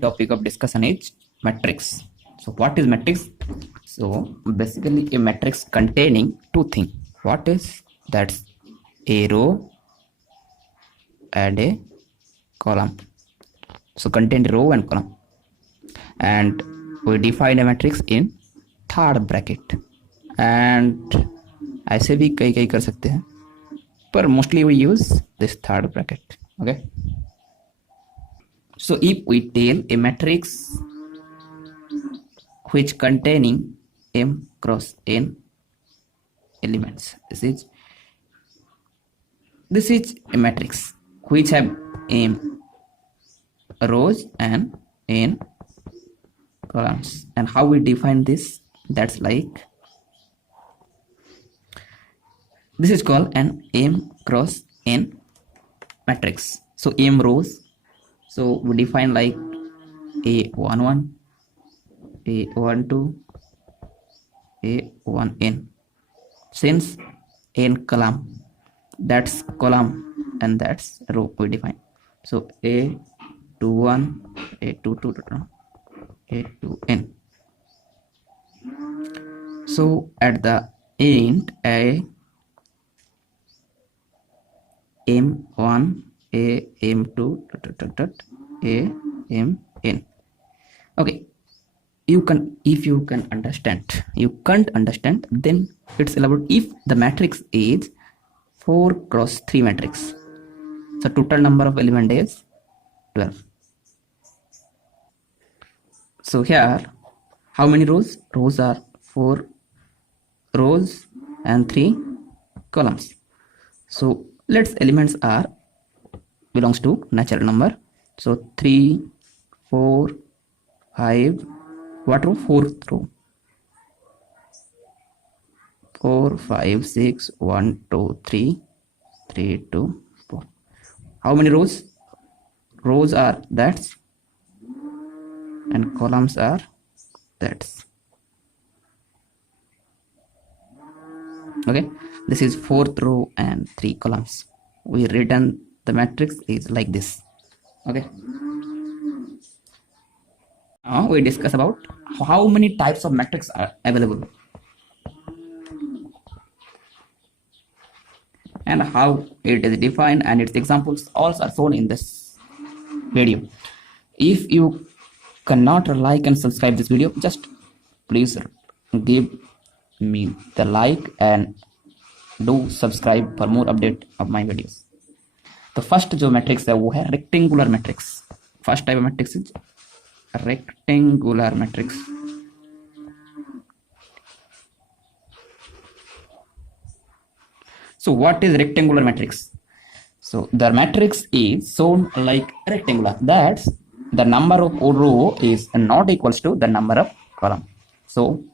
Topic of discussion is matrix. So what is matrix? So basically a matrix containing two things. What is that's a row and a column. So contain row and column. And we define a matrix in third bracket. And ऐसे भी कई कई कर सकते हैं पर mostly we use this third bracket. Okay. So if we tell a matrix which containing m cross n elements, this is a matrix which have m rows and n columns. And how we define this? That's like this is called an m cross n matrix. So m rows, so we define like a11, a12, a1n. Since n column, that's column and that's row we define. So a21, a22, a2n. So at the end, m1, a m2, a mn. Okay, you can, if you can understand, you can't understand, then it's about if the matrix is 4 cross 3 matrix. So total number of element is 12. So here, how many rows? Rows are 4 rows and 3 columns. So let's elements are belongs to natural number. So 3, 4, 5, what row? 4th row. 4, 5, 6, 1, 2, 3, 3, 2, 4. How many rows? Rows are that's and columns are that's. Okay, this is 4th row and 3 columns. We written the matrix is like this. Okay, now we discuss about how many types of matrix are available and how it is defined, and its examples all are shown in this video. If you cannot like and subscribe this video, just please give me the like and do subscribe for more update of my videos. तो first जो matrix है वो है rectangular matrix. First type of matrix is rectangular matrix. So what is rectangular matrix? So the matrix is shown like rectangular. That's the number of row is not equals to the number of column. So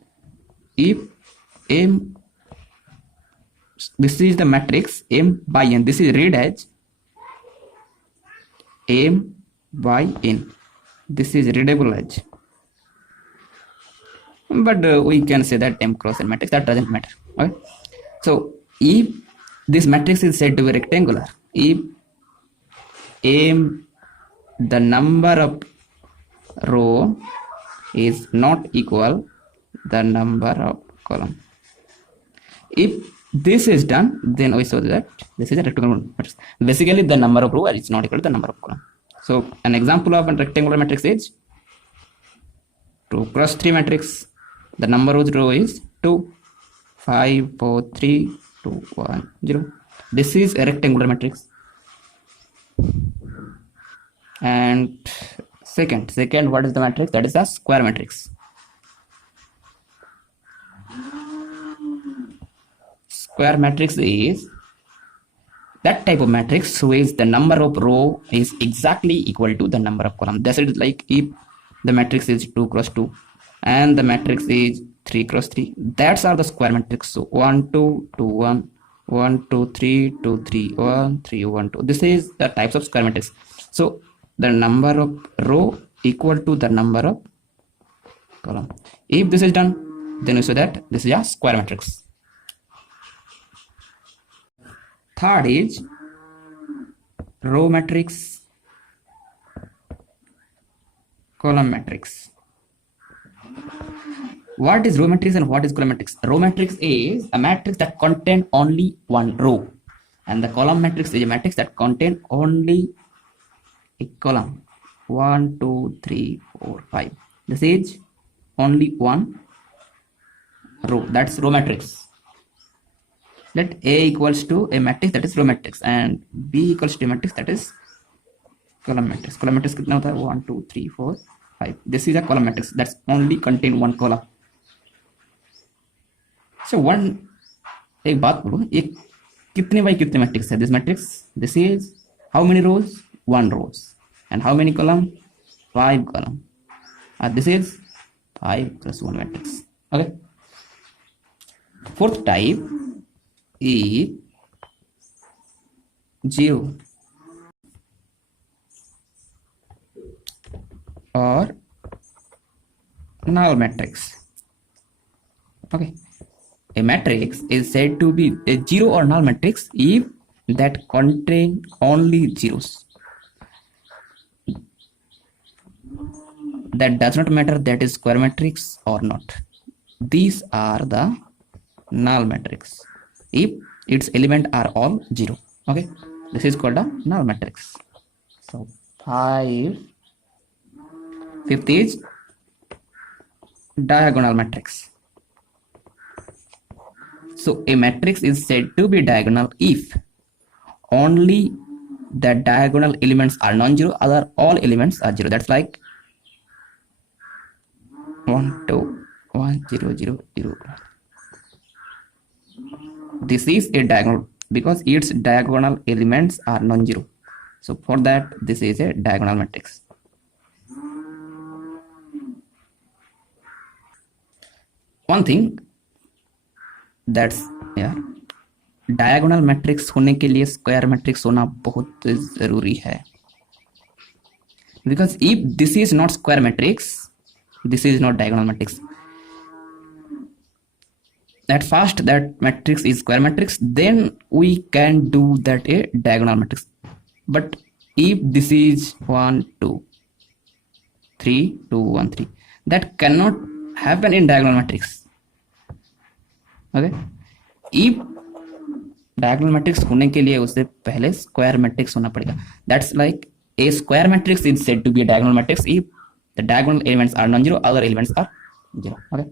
if m, this is the matrix m by n. This is read as m by n. This is readable as, but we can say that m cross n matrix, that doesn't matter. Okay, so if this matrix is said to be rectangular if m, the number of row is not equal the number of column. If this is done, then we saw that this is a rectangular matrix. Basically the number of row is not equal to the number of column. So an example of a rectangular matrix is 2 cross 3 matrix. The number of row is 2, 5, 4, 3, 2, 1, 0. This is a rectangular matrix. And second, what is the matrix? That is a square matrix. Square matrix is that type of matrix where the number of row is exactly equal to the number of column. That's it. Like if the matrix is 2 cross 2 and the matrix is 3 cross 3, that's are the square matrix. So 1 2 2 1 1 2 3 2 3 1 3 1 2. This is the types of square matrix. So the number of row equal to the number of column. If this is done, then we say that this is a square matrix. Third is row matrix. column matrix. What is row matrix and what is column matrix? Row matrix is a matrix that contains only one row, and the column matrix is a matrix that contains only a column. 1, 2, 3, 4, 5. This is only one row. That's row matrix. Let A equals to a matrix that is row matrix and B equals to a matrix that is column matrix. Column matrix कितना होता है? 1, 2, 3, 4, 5. This is a column matrix that's only contain one column. So एक बात बोलो, ये कितने by कितने matrix है? This matrix, this is how many rows? 1 rows. And how many column? 5 column. And this is 5 plus 1 matrix. Okay. Fourth type is 0 or null matrix. Okay. A matrix is said to be a 0 or null matrix if that contain only zeros. That does not matter that is square matrix or not. These are the null matrix if its elements are all 0. Okay, this is called a null matrix. So fifth is diagonal matrix. So a matrix is said to be diagonal if only the diagonal elements are non-zero, other all elements are 0. That's like 1, 2, 1, 0, 0, 0. This is a diagonal because its diagonal elements are non-zero. So for that, this is a diagonal matrix. One thing that's diagonal matrix होने के लिए square matrix होना बहुत जरूरी है. Because if this is not square matrix, this is not diagonal matrix. At first that matrix is square matrix, then we can do that a diagonal matrix. But if this is 1, 2, 3, 2, 1, 3, that cannot happen in diagonal matrix. Okay, if diagonal matrix होने के लिए उससे पहले square matrix होना पड़ेगा. That's like a square matrix is said to be a diagonal matrix if the diagonal elements are non-zero, other elements are 0. Okay.